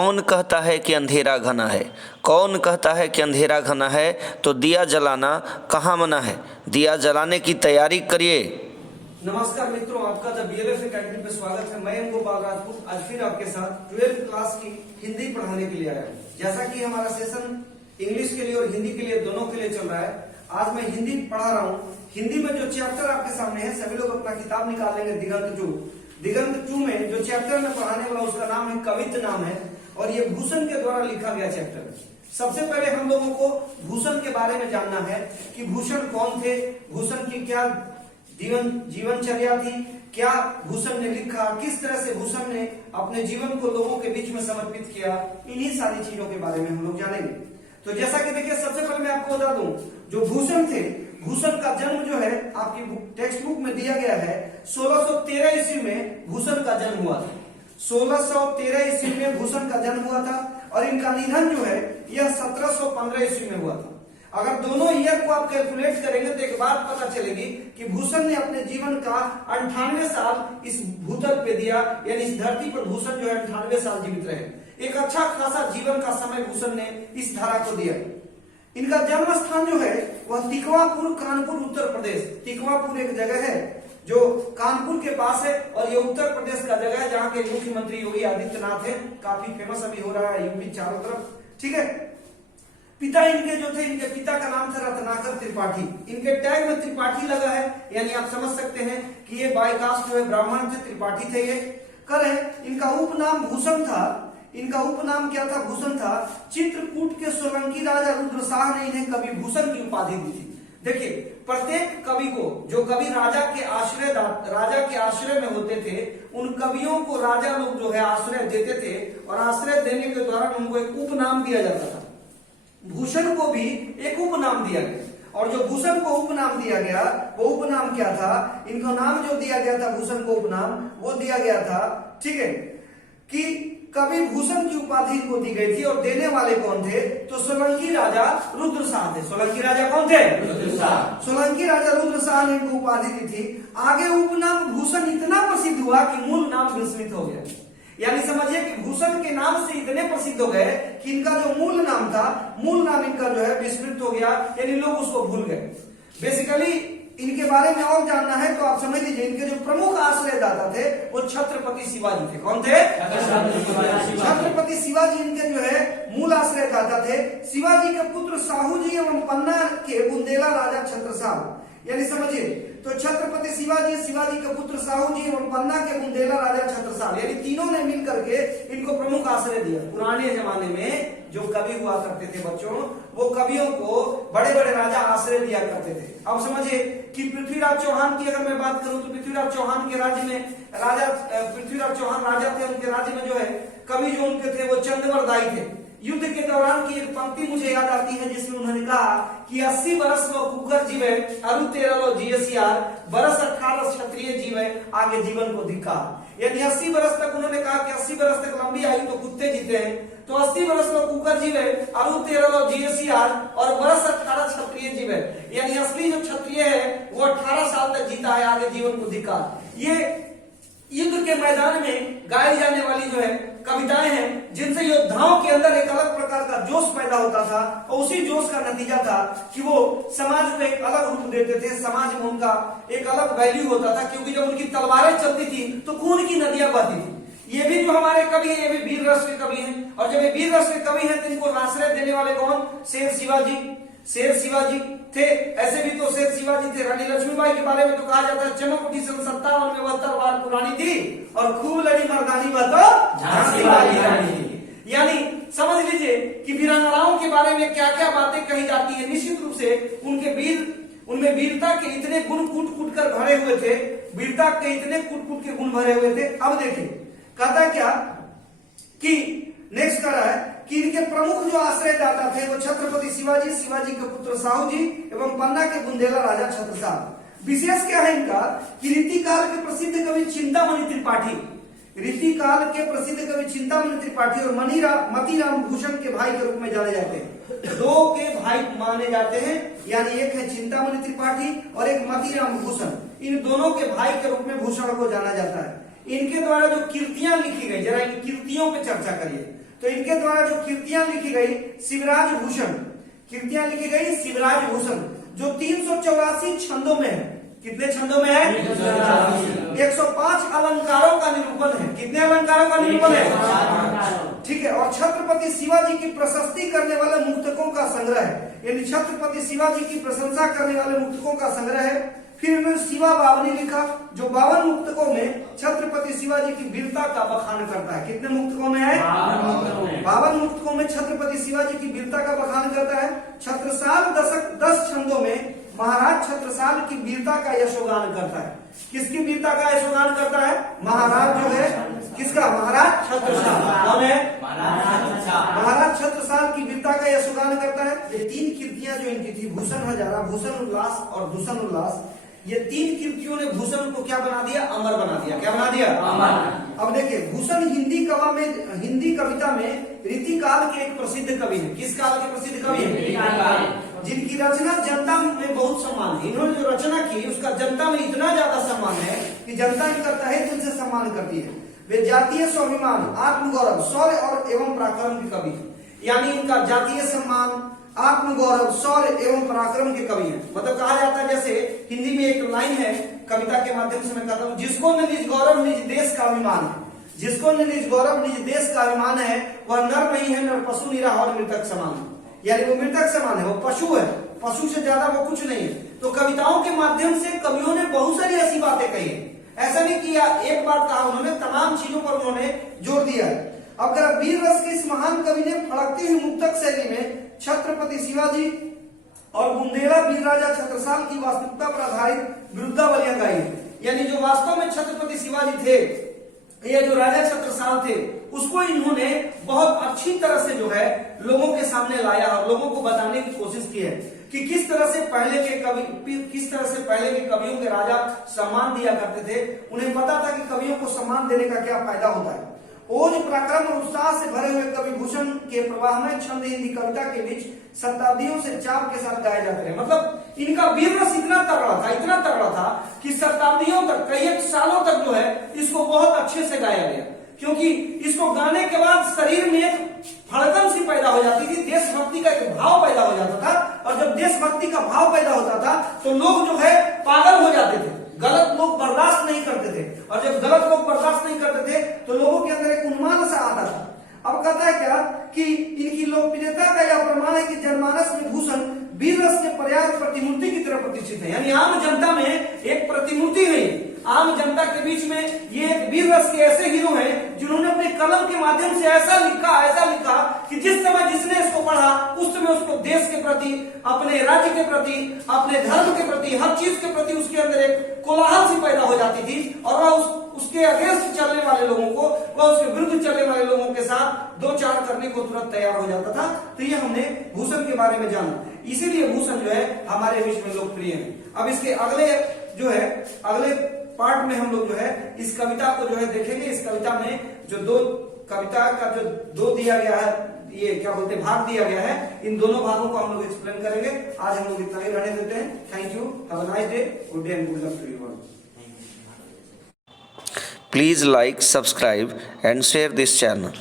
कौन कहता है कि अंधेरा घना है? कौन कहता है कि अंधेरा घना है? तो दिया जलाना कहाँ मना है? दिया जलाने की तैयारी करिए। नमस्कार मित्रों, आपका द BLF एकेडमी पे स्वागत है। मैं एम गोपाल राजपूत आज फिर आपके साथ 12th क्लास की हिंदी पढ़ाने के लिए आया हूँ। जैसा कि हमारा सेशन इंग्लिश के लिए और हिंदी के लिए दोनों के लिए चल रहा है, आज मैं हिंदी पढ़ा रहा हूँ। हिंदी में जो चैप्टर आपके सामने है, सभी लोग अपना किताब निकाल लेंगे। दिगंत 2 में जो चैप्टर में पढ़ाने वाला उसका नाम है कवित्व नाम है, और ये भूषण के द्वारा लिखा गया चैप्टर है। सबसे पहले हम लोगों को भूषण के बारे में जानना है कि भूषण कौन थे, भूषण की क्या जीवनचर्या थी, क्या भूषण ने लिखा, किस तरह से भूषण ने अपने जीवन को लोगों के बीच में समर्पित किया, इन्हीं सारी चीजों के बारे में हम लोग जानेंगे। तो जैसा कि देखिए, सबसे पहले मैं आपको बता दूं, जो भूषण थे, भूषण का जन्म जो है आपकी टेक्स्ट बुक में दिया गया है 1613 ईस्वी में भूषण का जन्म हुआ था। 1613 ईस्वी में भूषण का जन्म हुआ था और इनका निधन जो है यह 1715 ईस्वी में हुआ था। अगर दोनों ईयर को आप कैलकुलेट करेंगे तो एक बात पता चलेगी कि भूषण ने अपने जीवन का 98 साल इस भूतल पे दिया, यानी इस धरती पर भूषण जो है 98 साल जीवित रहे। एक अच्छा खासा जीवन का समय भूषण ने इस धारा को दिया। इनका जन्म स्थान जो है वह तिकवापुर, कानपुर, उत्तर प्रदेश। तिकवापुर एक जगह है जो कानपुर के पास है और ये उत्तर प्रदेश का जगह है जहाँ के मुख्यमंत्री योगी आदित्यनाथ है। काफी फेमस अभी हो रहा है यूपी चारों तरफ, ठीक है। पिता इनके जो थे, इनके पिता का नाम था रत्नाकर त्रिपाठी। इनके टैग में त्रिपाठी लगा है, यानी आप समझ सकते हैं कि ये बाय कास्ट जो है ब्राह्मण थे, त्रिपाठी थे ये। करें इनका उपनाम भूषण था। इनका उपनाम क्या था? भूषण था। चित्रकूट के सोलंकी राजा रुद्रशाह ने इन्हें कवि भूषण की उपाधि दी थी। देखिए, प्रत्येक कवि को, जो कवि राजा के आश्रय में होते थे, उन कवियों को राजा लोग जो है आश्रय देते थे और आश्रय देने के दौरान उनको एक उपनाम दिया जाता था। भूषण को भी एक उपनाम दिया गया, और जो भूषण को उपनाम दिया गया वो उपनाम क्या था? इनको नाम जो दिया गया था भूषण को उपनाम, वो दिया गया था, ठीक है, कि कवि भूषण की उपाधि को दी गई थी। और देने वाले कौन थे? तो सोलंकी राजा रुद्रशाह थे। सोलंकी राजा कौन थे? रुद्रशाह। सोलंकी राजा रुद्रशाह ने इनको उपाधि दी थी। आगे उपनाम भूषण इतना प्रसिद्ध हुआ कि मूल नाम विस्मृत हो गया। यानी समझिए कि भूषण के नाम से इतने प्रसिद्ध हो गए कि इनका जो मूल नाम था, मूल नाम इनका जो है विस्मृत हो गया, यानी लोग उसको भूल गए। बेसिकली इनके बारे में और जानना है तो आप समझ लीजिए, इनके जो प्रमुख आश्रयदाता थे वो छत्रपति शिवाजी थे। कौन थे? छत्रपति शिवाजी इनके जो है मूल आश्रयदाता थे। शिवाजी के पुत्र साहू जी एवं पन्ना के बुंदेला राजा छत्रसाल, यानी समझिए, तो छत्रपति शिवाजी, शिवाजी के पुत्र साहू जी एवं पन्ना के बुंदेला राजा छत्रसाल, यानी तीनों ने मिलकर के इनको प्रमुख आश्रय दिया। पुराने जमाने में जो कवि हुआ करते थे बच्चों, वो कवियों को बड़े बड़े राजा आश्रय दिया करते थे। अब समझिए कि पृथ्वीराज चौहान की अगर मैं बात करूं तो पृथ्वीराज चौहान के राज्य में पृथ्वीराज चौहान राजा थे, उनके राज्य में जो है कवि जो उनके थे वो चंद्रवरदाई थे। युद्ध के दौरान की एक पंक्ति मुझे याद आती है जिसमें उन्होंने कहा कि 80 बरस लो कुकर जीवे, अरु 13 लो जीएसआर, बरस 18 क्षत्रिय जीवे, आगे जीवन को धिक्कार। यानी 80 बरस तक उन्होंने कहा कि 80 बरस तक लंबी आयु तो कुत्ते जीते हैं, तो 80 बरस लो कुकर जीवे, अरु 13 लो जीएसआर और बरस 18 क्षत्रिय जीवे, यानी असली जो क्षत्रिय है वो 18 साल तक जीता है, आगे जीवन को धिक्कार। ये युद्ध के मैदान में गाई जाने वाली जो है कविताएं हैं, जिनसे योद्धाओं के अंदर एक अलग प्रकार का जोश पैदा होता था, और उसी जोश का नतीजा था कि वो समाज को एक अलग रूप देते थे। समाज में उनका एक अलग वैल्यू होता था, क्योंकि जब उनकी तलवारें चलती थी तो खून की नदियां बहती थी। ये भी जो हमारे कवि हैं, ये भी वीर रस के कवि हैं, और जब ये वीर रस के कवि हैं तो इनको आश्रय देने वाले कौन? शेर शिवाजी। शेर शिवाजी थे। ऐसे भी तो शेर शिवाजी थे। रानी लक्ष्मीबाई के बारे में तो कहा जाता है, चमक उठी सन 57 में वह तलवार पुरानी थी और खूब लड़ी मर्दानी वह तो झांसी वाली रानी थी। यानी समझ लीजिए कि वीरांगनाओं के बारे में क्या क्या बातें कही जाती है। निश्चित रूप से उनमें वीरता के इतने गुण कूट कूट कर भरे हुए थे, वीरता के इतने कूट कूट के गुण भरे हुए थे। अब देखिए कहता है क्या कि नेक्स्ट कर रहा है कि इनके प्रमुख जो आश्रयदाता थे वो छत्रपति शिवाजी, शिवाजी के पुत्र साहू जी एवं पन्ना के बुंदेला राजा छत्रसाल। विशेष क्या है इनका कि रीतिकाल के प्रसिद्ध कवि चिंतामणि त्रिपाठी, रीतिकाल के प्रसिद्ध कवि चिंतामणि त्रिपाठी और मतीराम भूषण के भाई के रूप में जाने जाते हैं। दो के भाई माने जाते हैं, यानी एक है चिंतामणि त्रिपाठी और एक मतीराम भूषण। इन दोनों के भाई के रूप में भूषण को जाना जाता है। इनके द्वारा जो कृतियां लिखी गई, जरा इन कृतियों पे चर्चा करिए। तो इनके द्वारा जो कृतियां लिखी गई शिवराज भूषण, कृतियां लिखी गई शिवराज भूषण, जो 384 छंदों में है। कितने छंदों में है? 105 अलंकारों का निरूपण है। कितने अलंकारों का निरूपण है? ठीक है। और छत्रपति शिवाजी की प्रशस्ति करने वाले मुक्तकों का संग्रह है, यानी छत्रपति शिवाजी की प्रशंसा करने वाले मुक्तकों का संग्रह है। फिर इन्होंने शिवा बावनी लिखा, जो 52 मुक्तकों में छत्रपति शिवाजी की वीरता का बखान करता है। कितने मुक्तकों में है? 52 मुक्तकों में छत्रपति शिवाजी की वीरता का बखान करता है। छत्रसाल दशक 10 छंदों में महाराज छत्रसाल की वीरता का यशोगान करता है। किसकी वीरता का यशोगान करता है? महाराज जो है किसका? महाराज छत्रसाल। कौन है? महाराज छत्रसाल की वीरता का यशोगान करता है। ये 3 कृतियां जो इनकी थी, भूषण हजारा, भूषण उल्लास और भूषण उल्लास, ये 3 कृतियों ने भूषण को क्या बना दिया? अमर बना दिया। क्या बना दिया? अमर। अब देखिए, भूषण हिंदी कविता में रीतिकाल के एक प्रसिद्ध कवि है। किस काल के प्रसिद्ध कवि है? जिनकी रचना जनता में बहुत सम्मान है। इन्होंने जो रचना की उसका जनता में इतना ज्यादा सम्मान है कि जनता इनका तहे दिल से सम्मान करती है। वे जातीय स्वाभिमान, आत्मगौरव, शौर्य और एवं पराक्रम के कवि है। यानी इनका जातीय सम्मान, आत्मगौरव, शौर्य एवं पराक्रम के कवि हैं। मतलब कहा जाता है, जैसे हिंदी में एक लाइन है, कविता के माध्यम से मैं कहता हूँ, जिसको न निज गौरव निज देश का अभिमान है, जिसको न निज गौरव निज देश का अभिमान है, वह नर नहीं है, नर पशु निराह और मृतक समान है। यानी वो मृतक समान है, वो पशु है, पशु से ज्यादा वो कुछ नहीं है। तो कविताओं के माध्यम से कवियों ने बहुत सारी ऐसी बातें कही है। ऐसा नहीं किया एक बात कहा उन्होंने, तमाम चीजों पर उन्होंने जोर दिया है। अगर वीर रस के इस महान कवि ने फड़कती हुई मुक्तक शैली में छत्रपति शिवाजी और बुंदेला वीर राजा छत्रसाल की वास्तविकता पर आधारित विरुद्धावलियां गाई है। यानी जो वास्तव में छत्रपति शिवाजी थे, ये जो राजा छत्रसाल थे, उसको इन्होंने बहुत अच्छी तरह से जो है लोगों के सामने लाया और लोगों को बताने की कोशिश की है कि किस तरह से पहले के कवियों के राजा सम्मान दिया करते थे। उन्हें पता था कि कवियों को सम्मान देने का क्या फायदा होता है। ओज, पराक्रम और उत्साह से भरे हुए कवि भूषण के प्रवाहमय छंद हिंदी कविता के बीच शताब्दियों से चाव के साथ गाए जाते रहे। मतलब इनका वीर रस इतना तगड़ा था कि शताब्दियों तक, कई एक सालों तक जो है इसको बहुत अच्छे से गाया गया, क्योंकि इसको गाने के बाद शरीर में एक धड़कन सी पैदा हो जाती थी, देशभक्ति का एक भाव पैदा हो जाता था। और जब देशभक्ति का भाव पैदा होता था तो लोग जो है पागल हो जाते थे, गलत लोग बर्दाश्त नहीं करते थे। और जब गलत लोग बर्दाश्त नहीं करते थे तो लोगों के अंदर एक उन्माद सा आता था। अब कहता है क्या कि इनकी लोकप्रियता का यह प्रमाण है कि जनमानस में भूषण वीर रस के पर्याप्त प्रतिमूर्ति की तरह प्रतिष्ठित है। यानी आम जनता में एक प्रतिमूर्ति है। आम जनता के बीच में ये एक वीर रस के ऐसे हीरो हैं जिन्होंने अपने कलम के माध्यम से ऐसा लिखा कि जिस समय जिसने इसको पढ़ा उस समय उसको देश के प्रति, अपने राज्य के प्रति, अपने धर्म के प्रति, हर चीज के प्रति उसके अंदर एक कोलाहल सी पैदा हो जाती थी। और वह उसके अगेंस्ट चलने वाले लोगों को, वह उसके विरुद्ध चलने वाले लोगों के साथ दो चार करने को तुरंत तैयार हो जाता था। तो ये हमने भूषण के बारे में जाना, इसीलिए भूषण जो है हमारे बीच में लोकप्रिय है। अब इसके अगले पार्ट में हम लोग जो है इस कविता को जो है देखेंगे। इस कविता में जो कविता का जो दो दिया गया है, ये क्या बोलते हैं, भाग दिया गया है, इन दोनों भागों को हम लोग एक्सप्लेन करेंगे। आज हम लोग इतना ही रहने देते हैं। Thank you, have a nice day, good day and good luck to you all. Please like, subscribe and share this channel.